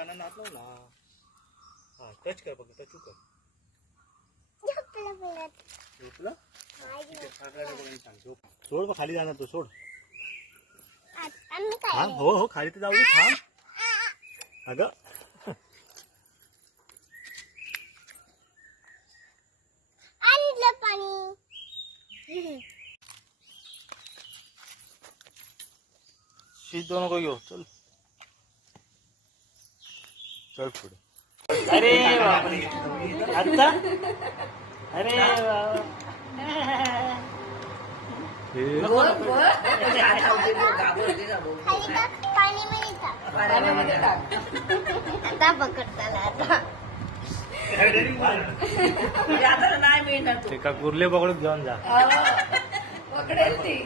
पानांना हात लावला. हा टच कर बघ टच कर. झोपलं सोड बघ खाली जाणार तो सोड. हा हो हो खाली तर जाऊ दे थांब. अगं शीत दोन नको घेऊ चल चल पुढे. अरे बापरे आता अरे आता पकडताना एका कुर्ले पकडून घेऊन जा. पकडेल ती.